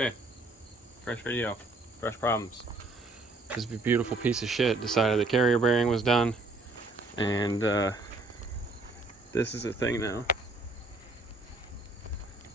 Okay, fresh video, fresh problems. This beautiful piece of shit decided the carrier bearing was done, and this is a thing now.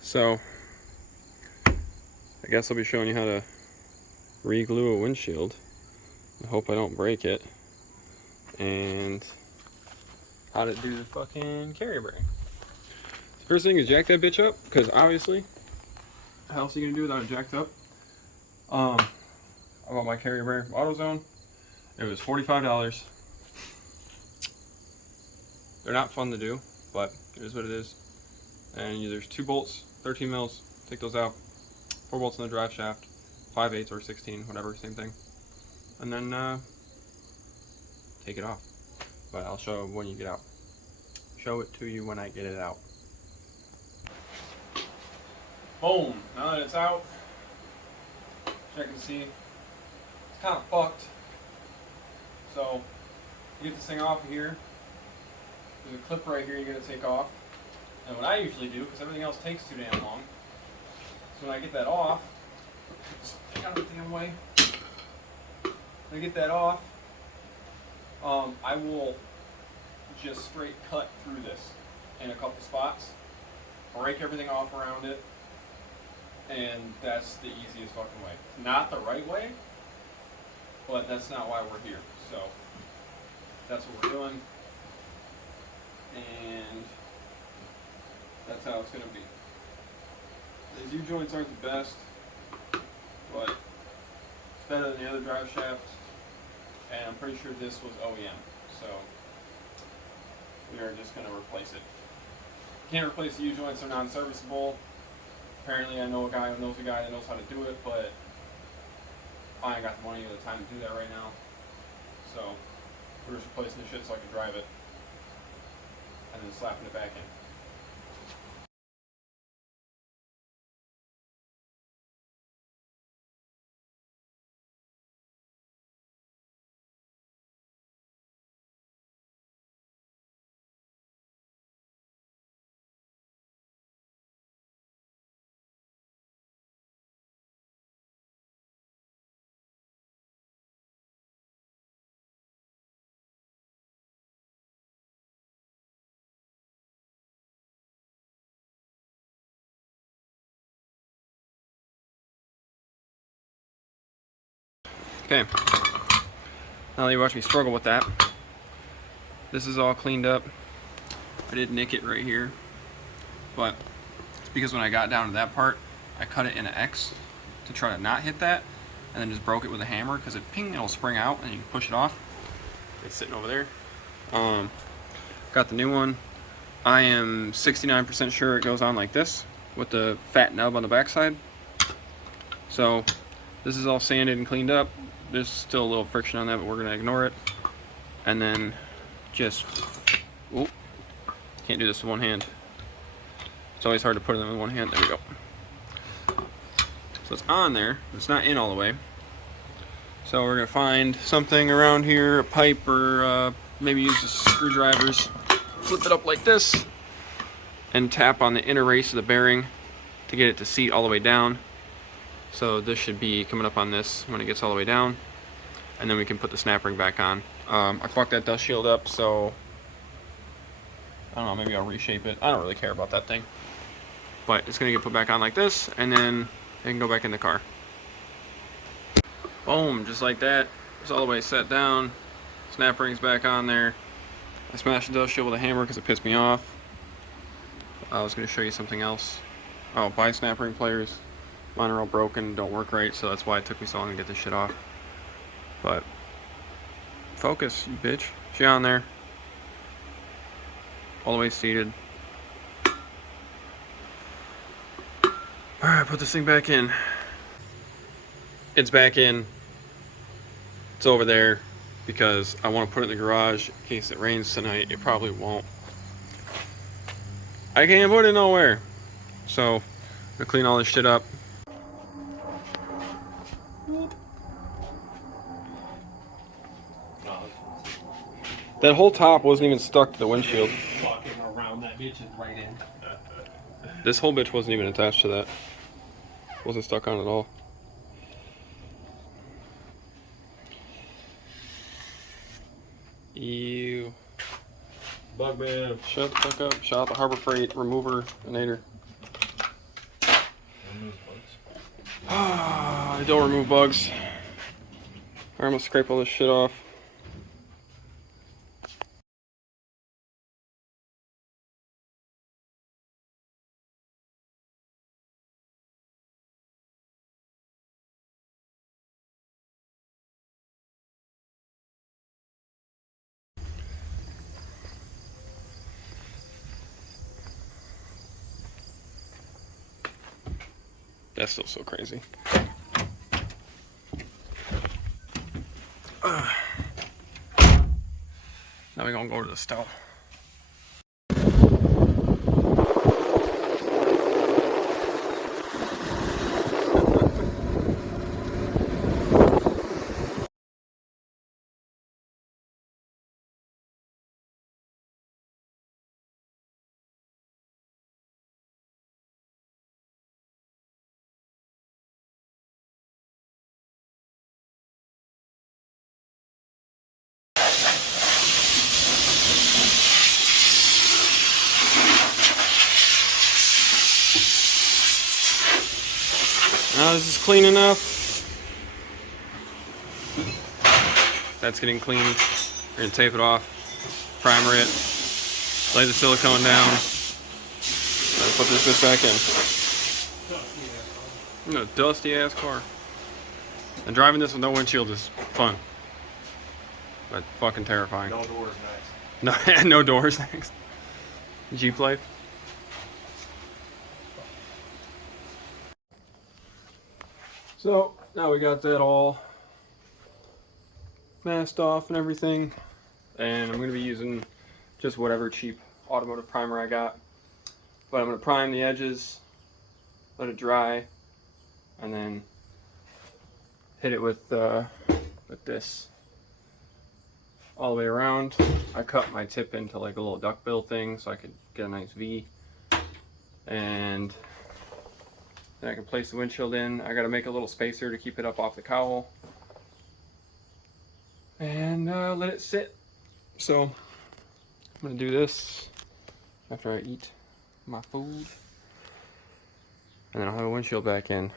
So, I guess I'll be showing you how to re-glue a windshield. I hope I don't break it. And how to do the fucking carrier bearing. The first thing is jack that bitch up, because obviously, how else are you gonna do without it jacked up? I bought my carrier bearing from AutoZone. It was $45. They're not fun to do, but it is what it is. And there's 2 bolts, 13 mils. Take those out. 4 bolts in the drive shaft, 5/8 or 16, whatever, same thing. And then take it off. But I'll show it when you get out. Show it to you when I get it out. Boom! Now that it's out, check and see. It's kind of fucked. So, you get this thing off of here. There's a clip right here you're going to take off. And what I usually do, because everything else takes too damn long, so when I get that off, just get out of the damn way. When I get that off, I will just straight cut through this in a couple spots, break everything off around it, and that's the easiest fucking way. Not the right way, but that's not why we're here. So that's what we're doing, and that's how it's going to be. These U-joints aren't the best, but it's better than the other drive shafts, and I'm pretty sure this was OEM, so we are just going to replace it. Can't replace the U-joints, they're non-serviceable. Apparently I know a guy who knows a guy that knows how to do it, but I ain't got the money or the time to do that right now. So we're just replacing the shit so I can drive it, and then slapping it back in. Okay, now that you watch me struggle with that, this is all cleaned up. I did nick it right here, but it's because when I got down to that part, I cut it in an X to try to not hit that, and then just broke it with a hammer, because it'll spring out and you can push it off. It's sitting over there. Got the new one. I am 69% sure it goes on like this, with the fat nub on the backside. So this is all sanded and cleaned up. There's still a little friction on that, but we're going to ignore it. And then just, oh, can't do this with one hand. It's always hard to put it in with one hand. There we go. So it's on there. It's not in all the way. So we're going to find something around here, a pipe, or maybe use the screwdrivers. Flip it up like this and tap on the inner race of the bearing to get it to seat all the way down. So this should be coming up on this when it gets all the way down, and then we can put the snap ring back on. I fucked that dust shield up, so I don't know, maybe I'll reshape it. I don't really care about that thing, but it's gonna get put back on like this, and then it can go back in the car. Boom, just like that. It's all the way set down. Snap ring's back on there. I smashed the dust shield with a hammer because it pissed me off. I was gonna show you something else. Oh, buy snap ring pliers. Mine are all broken, don't work right, so that's why it took me so long to get this shit off. But focus, you bitch. She on there. All the way seated. Alright, put this thing back in. It's back in. It's over there because I want to put it in the garage in case it rains tonight. It probably won't. I can't put it nowhere. So I'm gonna clean all this shit up. That whole top wasn't even stuck to the windshield. Fucking around that bitch is right in. This whole bitch wasn't even attached to that. Wasn't stuck on at all. Ew. Bug man. Shut the fuck up. Shout out the Harbor Freight remover nader. I don't remove bugs. I'm gonna scrape all this shit off. That's still so crazy. Now we're gonna go to the stove. Now this is clean enough. That's getting clean. We're gonna tape it off, primer it, lay the silicone down, and put this back in. A dusty ass car. And driving this with no windshield is fun, but fucking terrifying. No doors next. No, no doors next. Jeep life. So now we got that all masked off and everything, and I'm going to be using just whatever cheap automotive primer I got, but I'm going to prime the edges, let it dry, and then hit it with this all the way around. I cut my tip into like a little duckbill thing so I could get a nice V, and then I can place the windshield in. I got to make a little spacer to keep it up off the cowl, and let it sit. So I'm gonna do this after I eat my food, and then I'll have a windshield back in.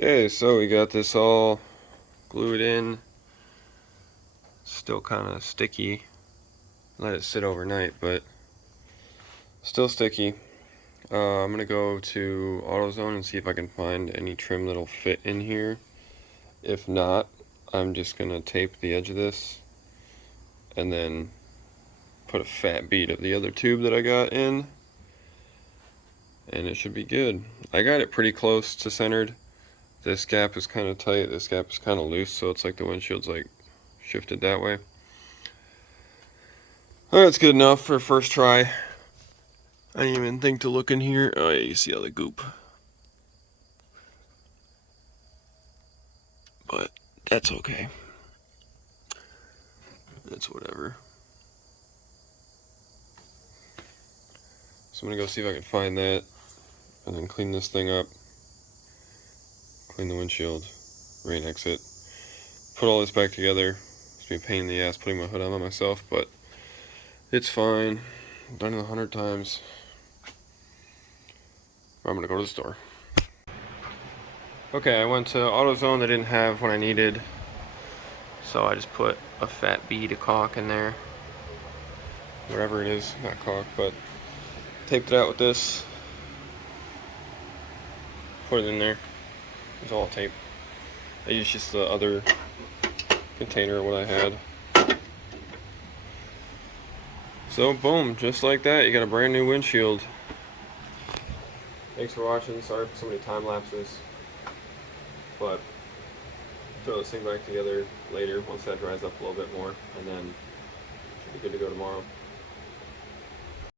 Okay, so we got this all glued in. Still kind of sticky. Let it sit overnight, but still sticky. I'm gonna go to AutoZone and see if I can find any trim that'll fit in here. If not, I'm just gonna tape the edge of this and then put a fat bead of the other tube that I got in, and it should be good. I got it pretty close to centered. This gap is kind of tight, this gap is kind of loose, so it's like the windshield's like shifted that way. That's good enough for first try. I didn't even think to look in here. Oh yeah, you see all the goop. But that's okay. That's whatever. So I'm gonna go see if I can find that and then clean this thing up. Clean the windshield, rain exit. Put all this back together. It's been a pain in the ass putting my hood on by myself, but it's fine. I've done it 100 times. I'm gonna go to the store. Okay, I went to AutoZone. They didn't have what I needed, so I just put a fat bead of caulk in there. Whatever it is, not caulk, but taped it out with this. Put it in there. It's all tape. I used just the other container what I had. So boom, just like that, you got a brand new windshield. Thanks for watching. Sorry for so many time lapses, but throw this thing back together later once that dries up a little bit more, and then should be good to go tomorrow.